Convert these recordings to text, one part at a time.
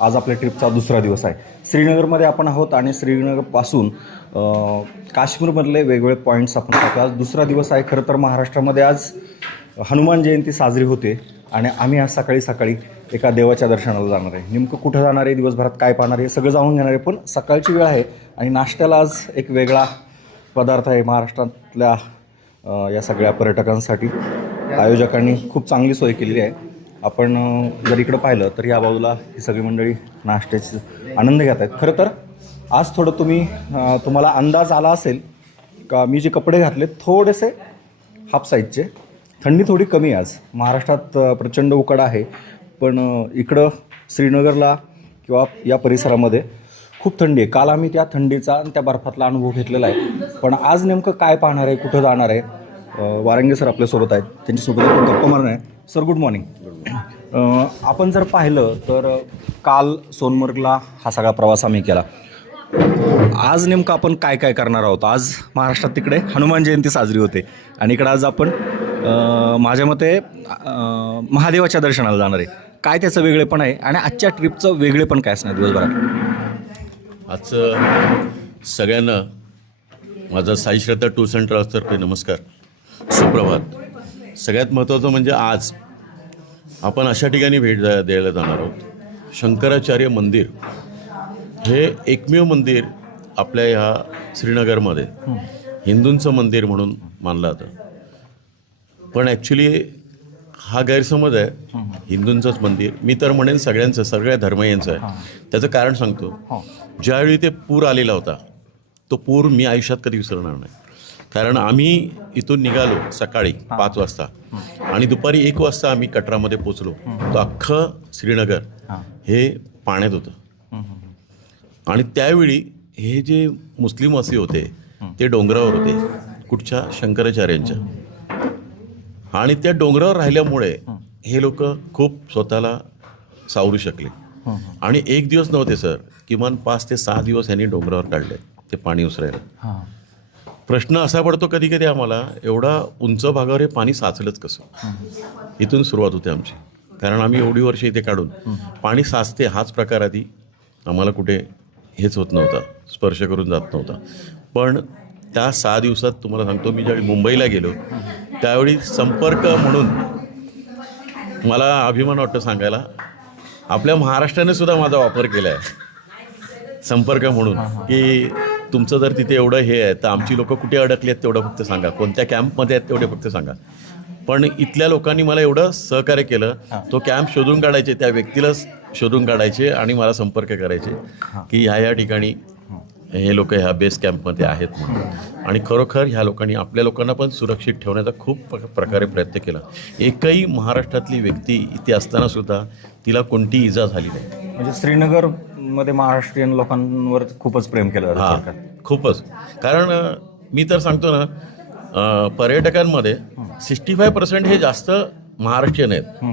आज आपल्या ट्रिपचा दुसरा दिवस आहे. श्रीनगरमध्ये आपण आहोत आणि श्रीनगरपासून काश्मीरमधले वेगवेगळे पॉईंट्स आपण पाहतो आज दुसरा दिवस आहे. खरं तर महाराष्ट्रामध्ये आज हनुमान जयंती साजरी होते आणि आम्ही आज सकाळी सकाळी एका देवाच्या दर्शनाला जाणार आहे. नेमकं कुठं जाणार आहे दिवसभरात काय पाहणार आहे सगळं जाऊन घेणार आहे पण सकाळची वेळ आहे आणि नाश्त्याला आज एक वेगळा पदार्थ आहे महाराष्ट्रातल्या या सगळ्या पर्यटकांसाठी. आयोजकांनी खूप चांगली सोय केलेली आहे. आपण जर इकडं पाहिलं तर या बाजूला ही सगळी मंडळी नाश्त्याची आनंद घेत आहेत. खरं तर आज थोडं तुम्ही तुम्हाला अंदाज आला असेल का मी जे कपडे घातले थोडेसे हाफ साईजचे. थंडी थोडी कमी आहे आज. महाराष्ट्रात प्रचंड उकाडा आहे. पण इकडं श्रीनगरला किंवा या परिसरामध्ये खूप थंडी आहे. काल आम्ही त्या थंडीचा आणि त्या बर्फातला अनुभव घेतलेला आहे. पण आज नेमकं काय पाहणार आहे कुठं जाणार आहे? वारंगे सर आपल्यासोबत आहेत. त्यांच्यासोबत गप्पा मारणार आहे. Sir good morning. आपण जर पाहिलं तर काल सोनमर्गला हा सगळा प्रवास आम्ही केला. आज नेमकं आपण काय काय करणार आहोत? आज महाराष्ट्रात तिकडे हनुमान जयंती साजरी होते. आणि इकडे आज आपण माझ्या मते महादेवाच्या दर्शनाला जाणार आहे. काय त्याचं वेगळेपण आहे आणि आजच्या ट्रिपचं वेगळेपण काय असणार दिवसभरात? आजचं सगळ्यांना माझा साई श्रद्धा टूर्स अँड ट्रॅव्हल्सतर्फे नमस्कार. सुप्रभात. सगळ्यात महत्त्वाचं म्हणजे आज. आपण अशा ठिकाणी भेट जा द्यायला जाणार आहोत. शंकराचार्य मंदिर हे एकमेव मंदिर आपल्या ह्या श्रीनगरमध्ये. हिंदूंचं मंदिर म्हणून मानलं जातं. पण ॲक्च्युली हा गैरसमज आहे. हिंदूंचंच मंदिर. मी तर म्हणेन सगळ्यांचं सगळ्या धर्मयांचं आहे. त्याचं कारण सांगतो. ज्यावेळी ते पूर आलेला होता तो पूर मी आयुष्यात कधी विसरणार नाही. कारण आम्ही इथून निघालो सकाळी पाच वाजता. आणि दुपारी एक वाजता आम्ही कटरामध्ये पोचलो. तर अख्खं श्रीनगर हे. पाण्यात होतं. आणि त्यावेळी हे जे मुस्लिम वसी होते ते डोंगरावर होते कुठच्या? शंकराचार्यांच्या. आणि त्या डोंगरावर राहिल्यामुळे हे लोक खूप स्वतःला सावरू शकले. आणि एक दिवस नव्हते सर. किमान पाच ते सहा दिवस यांनी डोंगरावर काढले ते पाणी उसरायला. प्रश्न असा पडतो कधी कधी आम्हाला एवढा उंच भागावर हे पाणी साचलंच कसं? इथून सुरुवात होते आमची. कारण आम्ही एवढी वर्ष इथे काढून पाणी साचते हाच प्रकार आधी. आम्हाला कुठे हेच होत नव्हता स्पर्श करून जात नव्हता. पण त्या सहा दिवसात तुम्हाला सांगतो मी ज्यावेळी मुंबईला गेलो त्यावेळी संपर्क म्हणून मला अभिमान वाटतो सांगायला आपल्या महाराष्ट्राने सुद्धा माझा वापर केला आहे संपर्क म्हणून की तुमचं जर तिथे एवढं हे आहे तर आमची लोकं कुठे अडकली आहेत तेवढं फक्त सांगा. कोणत्या कॅम्पमध्ये आहेत तेवढे फक्त सांगा. पण इथल्या लोकांनी मला एवढं सहकार्य केलं तो कॅम्प शोधून काढायचे त्या व्यक्तीला शोधून काढायचे आणि मला संपर्क करायचे की ह्या ह्या ठिकाणी हे. लोक ह्या बेस कॅम्पमध्ये आहेत म्हणून. आणि खरोखर ह्या लोकांनी आपल्या लोकांना पण सुरक्षित ठेवण्याचा खूप प्र- प्रकारे प्रयत्न केला. एकही महाराष्ट्रातली व्यक्ती इथे असताना सुद्धा तिला कोणती इजा झाली नाही. म्हणजे श्रीनगरमध्ये महाराष्ट्रीयन लोकांवर खूपच प्रेम केलं जातं हा खूपच. कारण अ, मी तर सांगतो ना अ, पर्यटकांमध्ये सिक्स्टी फाय पर्सेंट हे जास्त महाराष्ट्रीयन आहेत.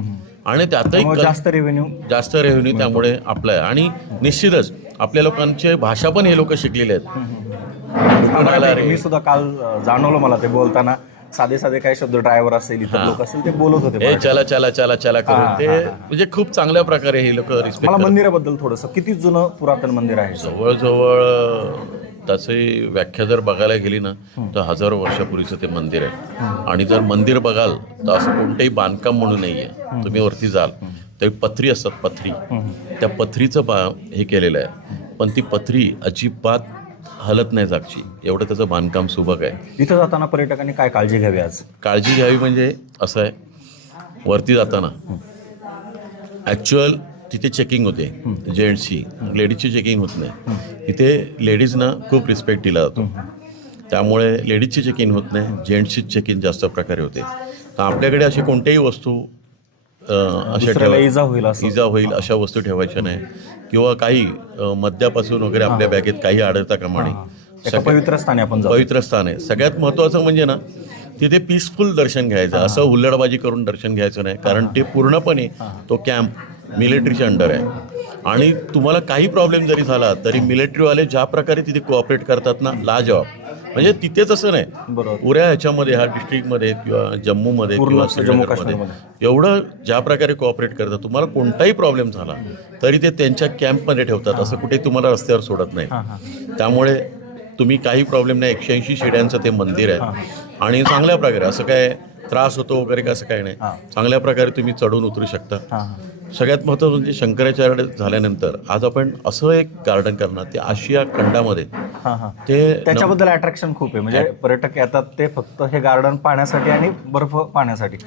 आणि त्यातही त्यामुळे जास्त रेव्हेन्यू जास्त रेव्हेन्यू त्यामुळे आपलं आहे. आणि निश्चितच आपल्या लोकांची भाषा पण हे लोक शिकलेले आहेत. रे- मी सुद्धा काल अ, जाणवलं मला ते बोलताना. साधे साधे काही शब्द ड्रायव्हर असेल इतर लोक असेल ते बोलत होते हे चला चला चला चला करून. ते म्हणजे खूप चांगल्या प्रकारे हे लोक रिस्पेक्ट मला मंदिराबद्दल थोडंसं किती जुनं पुरातन मंदिर आहे? जवळजवळ त्याची व्याख्या जर बघायला गेली ना तर हजारो वर्षापूर्वीचं ते मंदिर आहे. आणि जर मंदिर बघाल तर असं कोणतंही बांधकाम म्हणून नाही आहे तुम्ही वरती जाल तर पथरी असतात पथरी. त्या पथरीचं बा हे केलेलं आहे. पण ती पथरी अजिबात हलत नाही जागची. एवढं त्याचं बांधकाम सुबक आहे. इथं जाताना पर्यटकांनी काय काळजी घ्यावी आज? काळजी घ्यावी म्हणजे असं आहे. वरती जाताना. ॲक्च्युअल तिथे चेकिंग होते. जेंट्सची लेडीजची चेकिंग होत नाही. तिथे लेडीजना खूप रिस्पेक्ट दिला जातो. त्यामुळे लेडीजची चेकिंग होत नाही. जेंट्सची चेकिंग जास्त प्रकारे होते. तर आपल्याकडे अशी कोणत्याही वस्तू अशा इजा होईल इजा होईल अशा वस्तू ठेवायच्या नाही. किंवा काही मद्यापासून वगैरे आपल्या बॅगेत काही अडळता कामा नये. एका पवित्र स्थानी आपण पवित्र स्थान आहे. सगळ्यात महत्त्वाचं म्हणजे ना तिथे पीसफुल दर्शन घ्यायचं. असं हुल्लडबाजी करून दर्शन घ्यायचं नाही. कारण ते पूर्णपणे तो कॅम्प मिलिटरीच्या अंडर आहे. आणि तुम्हाला काही प्रॉब्लेम जरी झाला तरी मिलिटरीवाले ज्या प्रकारे तिथे कोऑपरेट करतात ना लाजवाब. म्हणजे तिथे तसं नाही. पुऱ्या ह्याच्यामध्ये ह्या डिस्ट्रिक्टमध्ये किंवा जम्मूमध्ये किंवा श्रीनगरमध्ये एवढं ज्या प्रकारे कोऑपरेट करतात तुम्हाला कोणताही प्रॉब्लेम झाला तरी ते त्यांच्या कॅम्पमध्ये ठेवतात. असं कुठे तुम्हाला रस्त्यावर सोडत नाही. त्यामुळे तुम्ही काही प्रॉब्लेम नाही. एकशे ऐंशी शिड्यांचं ते मंदिर आहे. आणि चांगल्या प्रकारे असं काय त्रास होतो वगैरे का असं काही नाही. चांगल्या प्रकारे तुम्ही चढून उतरू शकता. सगळ्यात महत्त्वाचं म्हणजे शंकराचार्य झाल्यानंतर आज आपण असं एक गार्डन करणार ते आशिया खंडामध्ये. ते त्याच्याबद्दल अट्रॅक्शन खूप आहे. म्हणजे पर्यटक येतात ते फक्त हे गार्डन पाहण्यासाठी आणि बर्फ पाहण्यासाठी.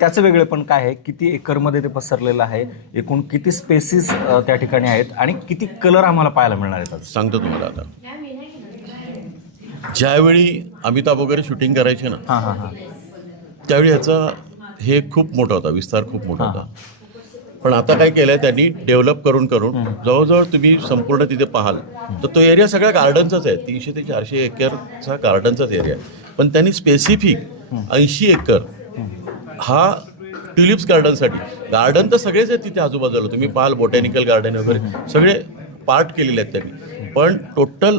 त्याचं वेगळे पण काय आहे? किती एकरमध्ये ते पसरलेलं आहे? एकूण किती स्पेसिस त्या ठिकाणी आहेत? आणि किती कलर आम्हाला पाहायला मिळणार आहेत सांगतो तुम्हाला आता. ज्यावेळी अमिताभ वगैरे शूटिंग करायचे ना त्यावेळी ह्याचा हे खूप मोठा होता विस्तार खूप मोठा होता. पण आता काय केलंय त्यांनी डेव्हलप करून करून जवळजवळ तुम्ही संपूर्ण तिथे पाहाल तर तो एरिया सगळा गार्डनचाच आहे. तीनशे ते चारशे एकरचा गार्डनचाच एरिया आहे. पण त्यांनी स्पेसिफिक ऐंशी एकर हा ट्युलिप्स गार्डनसाठी गार्डन तर सगळेच आहेत तिथे आजूबाजूला तुम्ही पाहाल बोटॅनिकल गार्डन वगैरे सगळे पार्ट केलेले आहेत त्यांनी. पण टोटल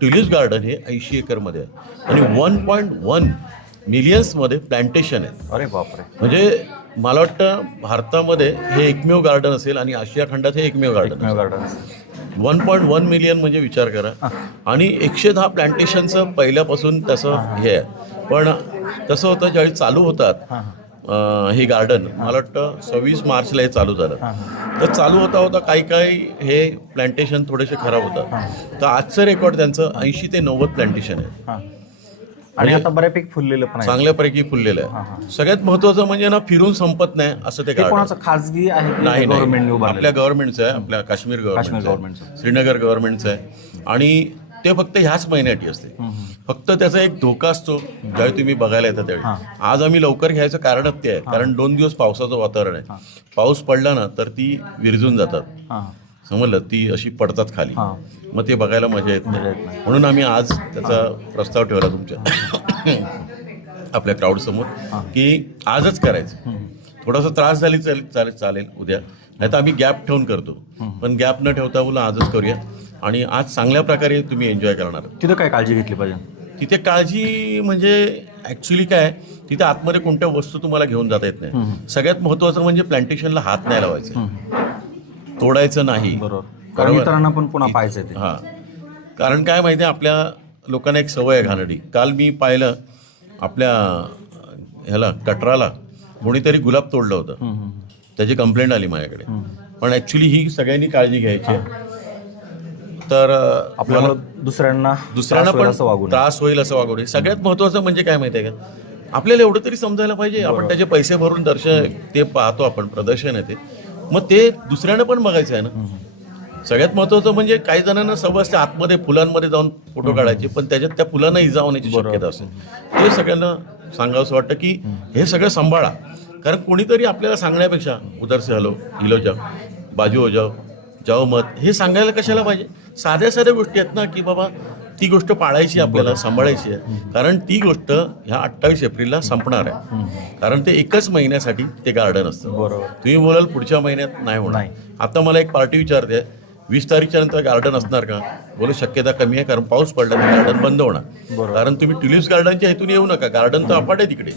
ट्युलिप्स गार्डन हे ऐंशी एकरमध्ये आहे. आणि वन पॉईंट वन मिलियन्समध्ये प्लांटेशन आहे. अरे बापरे. म्हणजे मला वाटतं भारतामध्ये हे एकमेव गार्डन असेल आणि आशिया खंडात हे एकमेव garden garden one point one million म्हणजे विचार करा. आणि एकशे दहा प्लांटेशनचं पहिल्यापासून तसं हे आहे. पण कसं होतं ज्यावेळी चालू होतात हां अं, हे गार्डन मला वाटतं सव्वीस मार्चला हे चालू झालं. तर चालू होता होता काही काही हे प्लांटेशन थोडेसे खराब होतात. तर आजचं रेकॉर्ड त्यांचं ऐंशी ते नव्वद प्लांटेशन आहे. हां. आणि आता बऱ्यापैकी फुललेलं पण आहे. चांगल्यापैकी फुललेलं आहे. सगळ्यात महत्वाचं म्हणजे ना फिरून संपत नाही असं ते ते गार्डन कोणाचं? खाजगी आहे की नाही गव्हर्नमेंट नाही उभारलेलं? आपल्या गव्हर्नमेंटचं आहे आपल्या काश्मीर काश्मीर गव्हर्नमेंट श्रीनगर गव्हर्नमेंटचं आहे. आणि ते फक्त ह्याच महिन्यासाठी असते. फक्त त्याचा एक धोका असतो ज्यावेळी तुम्ही बघायला येता त्यावेळी. आज आम्ही लवकर घ्यायचं कारणच ते आहे. कारण दोन दिवस पावसाचं वातावरण आहे. पाऊस पडला ना तर ती विरजून जातात. हां. समजलं ती अशी पडतात खाली. मग ते बघायला मजा येत नाही. म्हणून आम्ही आज त्याचा प्रस्ताव ठेवला तुमच्या आपल्या क्राऊड समोर की आजच करायचं. थोडासा त्रास झाली चालेल चालेल चालेल उद्या. नाही तर आम्ही गॅप ठेवून करतो. पण गॅप न ठेवता बोला आजच करूया. आणि आज चांगल्या प्रकारे तुम्ही एन्जॉय करणार. तिथं काय काळजी घेतली पाहिजे? तिथे काळजी म्हणजे ऍक्च्युली काय तिथे आतमध्ये कोणत्या वस्तू तुम्हाला घेऊन जाता येत नाही. सगळ्यात महत्वाचं म्हणजे प्लांटेशनला हात नाही लावायचे. तोडायचं नाही. बरोबर. कारण इतरांना पण पुन्हा पाहायचं ते. हा. कारण काय माहिती आहे आपल्या लोकांना एक सवय आहे घाणडी काल मी पाहिलं आपल्या ह्याला कटराला कोणीतरी गुलाब तोडलं होतं. त्याची कंप्लेंट आली माझ्याकडे. पण ॲक्च्युली ही सगळ्यांनी काळजी घ्यायची. तर आपल्याला दुसऱ्यांना दुसऱ्यांना पण असं वागू नये. त्रास होईल असं वागू नये. सगळ्यात महत्वाचं म्हणजे काय माहिती आहे का? आपल्याला एवढं तरी समजायला पाहिजे. आपण त्याचे पैसे भरून दर्शन ते पाहतो आपण प्रदर्शन आहे ते. मग ते दुसऱ्यानं पण बघायचं आहे ना. सगळ्यात महत्वाचं म्हणजे काही जणांना सवय असते आतमध्ये फुलांमध्ये जाऊन फोटो काढायचे पण त्याच्यात त्या फुलांना इजा होण्याची शक्यता असते. ते सगळ्यांना सांगावं असं वाटतं की हे सगळं सांभाळा. कारण कोणीतरी आपल्याला सांगण्यापेक्षा उधर से हलो हिलो जाओ बाजू हो जाओ जाओ मत हे सांगायला कशाला पाहिजे? साध्या साध्या गोष्टी आहेत ना की बाबा ती गोष्ट पाळायची आपल्याला सांभाळायची आहे. कारण ती गोष्ट ह्या अठ्ठावीस एप्रिलला संपणार आहे. कारण ते एकच महिन्यासाठी ते गार्डन असतं. बरोबर. तुम्ही बोलाल पुढच्या महिन्यात नाही होणार. आता मला एक पार्टी विचारते वीस तारीखच्या नंतर गार्डन असणार का? बोलू शक्यता कमी आहे कारण पाऊस पडला तर गार्डन बंद होणार. कारण तुम्ही ट्युलिप्स गार्डनच्या इथून येऊ नका. गार्डन तर अपाट आहे तिकडे.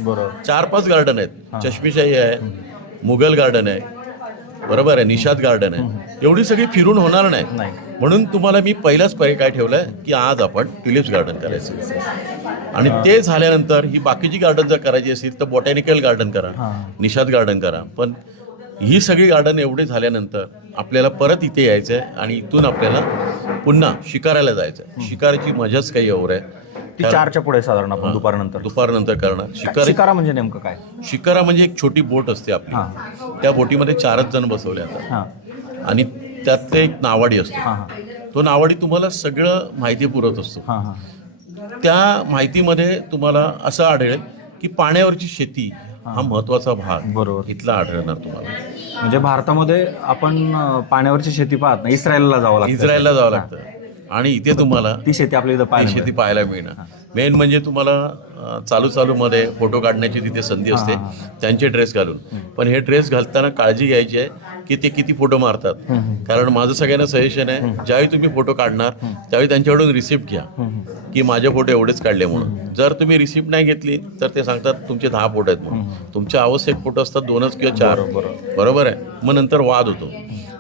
चार पाच गार्डन आहेत. चष्मीशाही आहे मुघल गार्डन आहे बरोबर आहे निषाद गार्डन आहे. एवढी सगळी फिरून होणार नाही. म्हणून तुम्हाला मी पहिलाच पर्याय काय ठेवलाय की आज आपण ट्युलिप्स गार्डन करायचं. आणि ते झाल्यानंतर ही बाकीची गार्डन जर करायची असेल तर बॉटॅनिकल गार्डन करा निषाद गार्डन करा. पण ही सगळी गार्डन एवढे झाल्यानंतर आपल्याला परत इथे यायचं आहे आणि इथून आपल्याला पुन्हा शिकारायला जायचं आहे शिकाराची मजाच काही एवढं आहे. ती चारच्या पुढे साधारण आपण दुपारनंतर. दुपारनंतर करणार. शिकार शिकारा म्हणजे नेमकं काय? शिकारा म्हणजे एक छोटी बोट असते आपली. त्या बोटीमध्ये चारच जण बसवले जातात. हां. आणि त्यात एक नावाडी असतो. हां हां. तो नावाडी तुम्हाला सगळं माहिती पुरवत असतो. हां हां. त्या माहितीमध्ये तुम्हाला असं आढळेल की पाण्यावरची शेती हा. महत्त्वाचा भाग बरोबर. इथला आढळणार तुम्हाला. म्हणजे भारतामध्ये आपण पाण्यावरची शेती पाहत नाही. इस्रायलला जावं लागतं. इस्रायलला जावं लागतं. आणि इथे तुम्हाला ती शेती आपल्या इथं ती पाहिजे शेती पाहायला मिळणार. मेन म्हणजे तुम्हाला अं, चालू चालू मध्ये फोटो काढण्याची तिथे संधी असते. त्यांचे ड्रेस घालून. पण हे ड्रेस घालताना काळजी घ्यायची आहे की ते किती फोटो मारतात. कारण माझं सगळ्यांना सजेशन आहे ज्यावेळी तुम्ही फोटो काढणार त्यावेळी त्यांच्याकडून रिसिप्ट घ्या. की माझे फोटो एवढेच काढले म्हणून. जर तुम्ही रिसिप्ट नाही घेतली तर ते सांगतात तुमचे दहा फोटो आहेत म्हणून. तुमचे आवश्यक फोटो असतात दोनच किंवा चार. बरोबर. आहे? मग नंतर वाद होतो.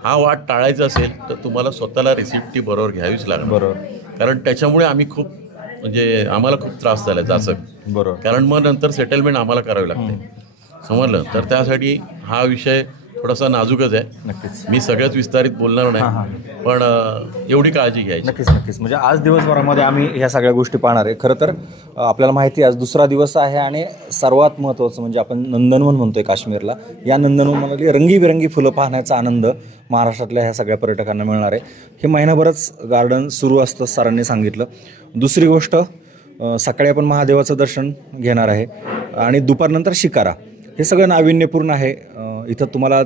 हा वाद टाळायचा असेल तर तुम्हाला स्वतःला रिसिप्ट बरोबर घ्यावीच लागणार. बरोबर. कारण त्याच्यामुळे आम्ही खूप म्हणजे आम्हाला खूप त्रास झाला जास्त. बरोबर. कारण मग नंतर सेटलमेंट आम्हाला करावी लागते. समजलं? तर त्यासाठी हा विषय थोडासा नाजूकच आहे. नक्कीच. मी सगळ्याच विस्तारित बोलणार नाही. पण एवढी काळजी घ्यायची. नक्कीच नक्कीच. म्हणजे आज दिवसभरामध्ये आम्ही ह्या सगळ्या गोष्टी पाहणार आहे. खरं तर आपल्याला माहिती आहे आज दुसरा दिवस आहे आणि सर्वात महत्त्वाचं म्हणजे आपण नंदनवन म्हणतोय काश्मीरला. या नंदनवनामध्ये रंगीबेरंगी फुलं पाहण्याचा आनंद महाराष्ट्रातल्या ह्या सगळ्या पर्यटकांना मिळणार आहे. हे महिनाभरच गार्डन सुरू असतं सरांनी सांगितलं. दुसरी गोष्ट सकाळी आपण महादेवाचं दर्शन घेणार आहे. आणि दुपारनंतर शिकारा. हे सगळं नाविन्यपूर्ण आहे. इथं तुम्हाला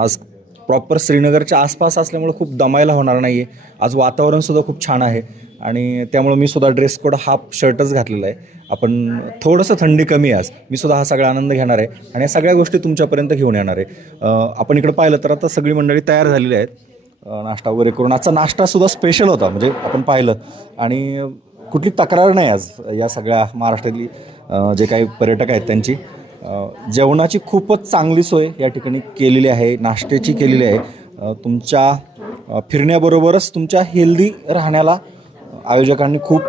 आज प्रॉपर श्रीनगरच्या आसपास असल्यामुळे खूप दमायला होणार नाही आहे आज वातावरणसुद्धा खूप छान आहे. आणि त्यामुळे मी सुद्धा ड्रेस कोड हाफ शर्टच घातलेला आहे. आपण थोडंसं थंडी कमी आहे आज. मी सुद्धा हा सगळा आनंद घेणार आहे. आणि या सगळ्या गोष्टी तुमच्यापर्यंत घेऊन येणार आहे. आपण इकडं पाहिलं तर आता सगळी मंडळी तयार झालेली आहेत. नाश्ता वगैरे करून. आजचा नाश्तासुद्धा स्पेशल होता. म्हणजे आपण पाहिलं. आणि कुठली तक्रार नाही आज या सगळ्या महाराष्ट्रातली जे काही पर्यटक आहेत त्यांची. जेवणाची खूपच चांगली सोय या ठिकाणी केलेली आहे नाश्त्याची केलेली आहे. तुमच्या फिरण्याबरोबरच तुमच्या हेल्दी राहण्याला आयोजकांनी खूप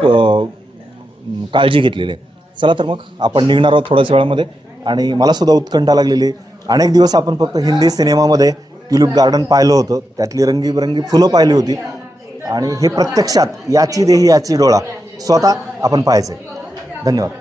काळजी घेतलेली आहे. चला तर मग आपण निघणार आहोत थोड्याच वेळामध्ये आणि मलासुद्धा उत्कंठा लागलेली अनेक दिवस आपण फक्त हिंदी सिनेमामध्ये ट्युलिप गार्डन पाहिलं होतं. त्यातली रंगीबरंगी फुलं पाहिली होती. आणि हे प्रत्यक्षात याची देही याची डोळा स्वतः आपण पाहायचे धन्यवाद.